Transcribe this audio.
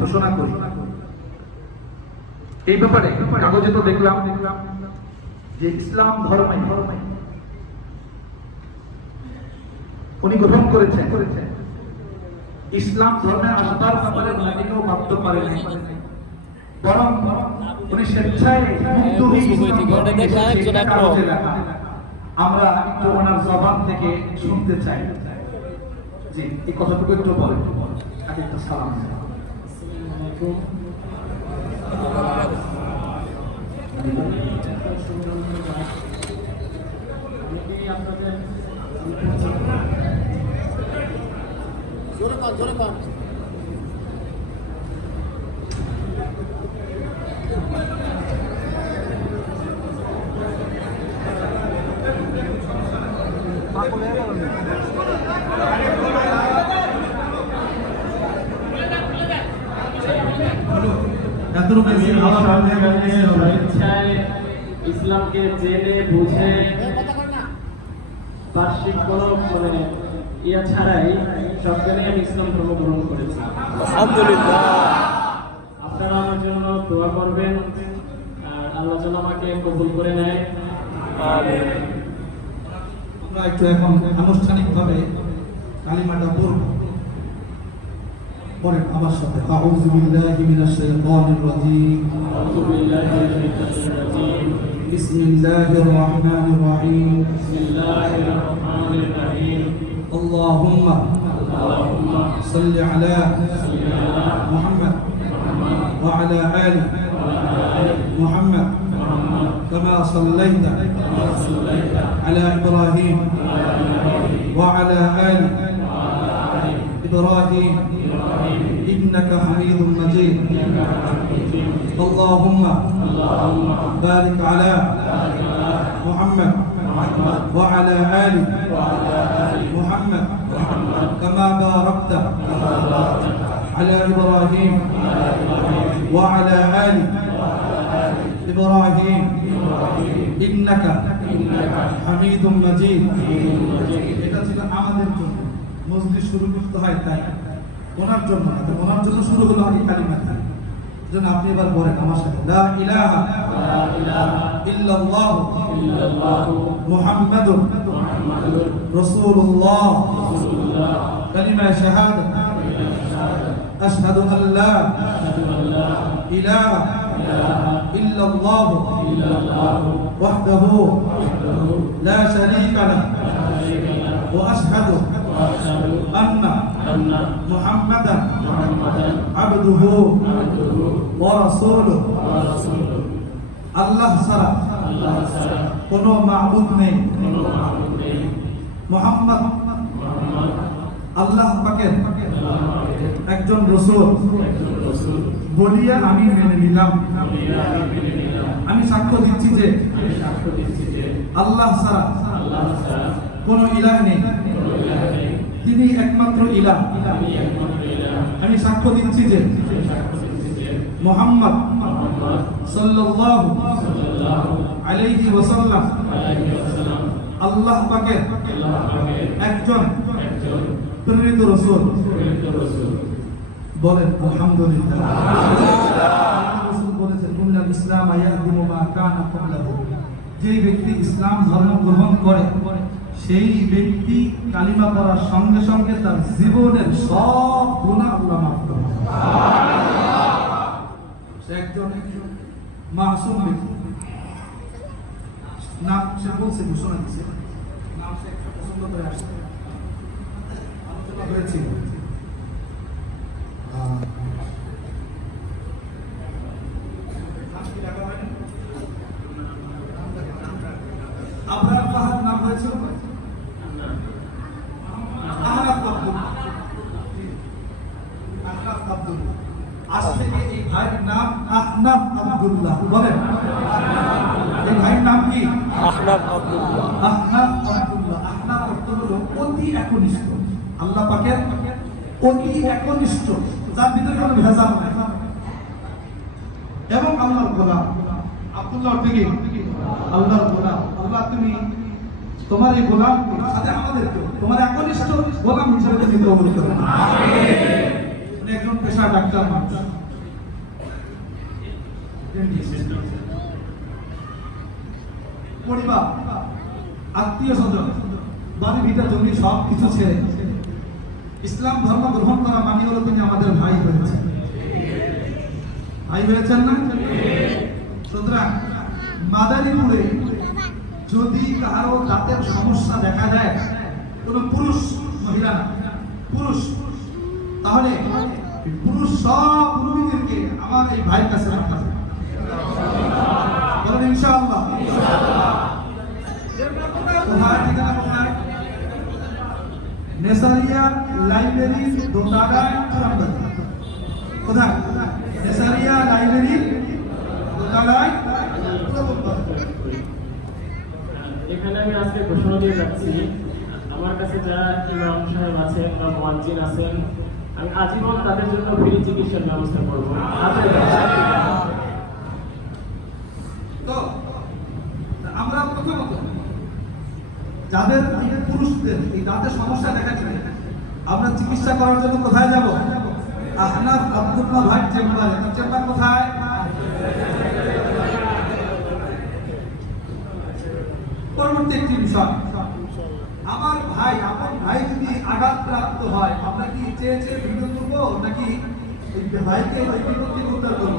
ঘোষণা করি। এই ব্যাপারে কাগজে তো দেখলাম যে ইসলাম ধর্মে উনি গ্রহণ করেছেন। ইসলাম ধর্মে আসবার ব্যাপারে ভাবতে পারেন বরং উনি স্বেচ্ছায়। আমরা একটু ওনার জবান থেকে শুনতে চাই। জি এই কথাটুকু একটু বলেন। আগে একটা সালাম। জোরে পান জোরে পান স্বেচ্ছায় ইসলামকে জেনে বুঝে বার্ষিক কোনো মানে ইয়া ছাড়াই সরকারি আমি ইসলাম ধর্ম গ্রহণ করেছি। আলহামদুলিল্লাহ। আপনারা আমার জন্য দোয়া করবেন আর আল্লাহ যেন আমাকে কবুল করে নেয়। আমরা একটু এখন আনুষ্ঠানিকভাবে কালিমাটা পড়ব। أما أعوذ بالله من الشيطان الرجيم أعوذ بالله من الشيطان الرجيم بسم الله الرحمن الرحيم بسم الله الرحمن الرحيم اللهم اللهم صل على محمد وعلى آل محمد كما صليت على إبراهيم وعلى آل إبراهيم إنك حميد مجيد اللهم بارك على محمد وعلى آل محمد كما باركت على إبراهيم وعلى آل إبراهيم إنك حميد مجيد এটা ছিল আমাদের জন্য মসজিদ শুরু করতে হয় তাই ওনার জন্য না ওনার জন্য শুরু হলো আগে কালিমা তাই যেন আপনি এবার বলেন আমার সাথে, লা ইলাহা ইল্লাল্লাহ মুহাম্মাদুর রাসূলুল্লাহ। কালিমা শাহাদা। أشهد أن لا إله إلا الله وحده لا شريك له وأشهد أن محمدا عبده ورسوله আল্লাহ ছাড়া কোনো মাহবুদ নেই মোহাম্মদ আল্লাহ পাকের একজন রসুল বলিয়া আমি মেনে নিলাম আমি সাক্ষ্য দিচ্ছি যে আল্লাহ ছাড়া কোনো ইলাহ নেই তিনি একমাত্র ইলাহ। আমি সাক্ষ্য দিচ্ছি যে মোহাম্মদ আলাইহি ওয়াসাল্লাম আল্লাহ পাকের একজন প্রেরিত রসুল। বলেন, আলহামদুলিল্লাহ। রাসূল বলেছেন ইসলাম কানা যে ব্যক্তি ইসলাম ধর্ম গ্রহণ করে সেই ব্যক্তি কালিমা পড়ার সঙ্গে সঙ্গে তার জীবনের সব গুনাহ আল্লাহ মাফ করে একজন মাসুম ব্যক্তি নাম সে বলছে ঘোষণা দিছে পছন্দ করে? আবরার ফাহাদ নাম হয়েছিল আহনাফ আব্দুল আহনাফ আব্দুল্লাহ আজ থেকে এই ভাইয়ের নাম আহনাফ আব্দুল্লাহ। বলেন। এই ভাইয়ের নাম কি? আহনাফ আব্দুল্লাহ। আহনাফ আব্দুল্লাহ। আহনাফ অর্থ হলো অতি একনিষ্ঠ। আল্লাহ পাকের অতি একনিষ্ঠ। যার ভিতরে কোনো ভেজাল নাই। এবং আল্লাহর গোলাম। আব্দুল্লাহ অর্থ কি? আল্লাহর গোলাম। আল্লাহ তুমি তোমার এই গোলাম সাথে আমাদেরকে তোমার একনিষ্ঠ গোলাম হিসেবে তুমি কবুল করো। একজন পেশা ডাক্তার মানুষ। পরিবার, আত্মীয় স্বজন বাড়ি ভিটা জমি, সব কিছু ছেড়ে ইসলাম ধর্ম গ্রহণ করা মানে হলো তিনি আমাদের ভাই হয়েছে ভাই হয়েছেন না? সুতরাং মাদারীপুরে যদি কারও দাঁতের সমস্যা দেখা দেয়, কোনো পুরুষ, মহিলা না, পুরুষ, তাহলে পুরুষ সব মুমিনদেরকে আমার এই ভাইয়ের কাছে রাখতে হবে ইনশাআল্লাহ। লাইব্রেরি কোথায়? নেসারিয়া লাইব্রেরি এখানে আমি আজকে ঘোষণা দিয়ে যাচ্ছি, আমার কাছে যারা ইমাম সাহেব আছেন বা মঞ্জিন আছেন আমি আজীবন তাদের জন্য ফ্রি চিকিৎসার ব্যবস্থা করব। যাদের পুরুষদের, এই দাঁতের সমস্যা দেখা আমরা চিকিৎসা করার জন্য কোথায় যাব? আহনাফ আব্দুল্লাহ ভাই চেম্বারে। চেম্বার কোথায়? পরবর্তী একটি বিষয়। আমার ভাই আমার ভাই যদি আঘাতপ্রাপ্ত হয় আমরা কি চেয়ে চেয়ে ভিডিও করব? নাকি ভাইকে ভাইকে বিপত্তি উদ্ধার করব?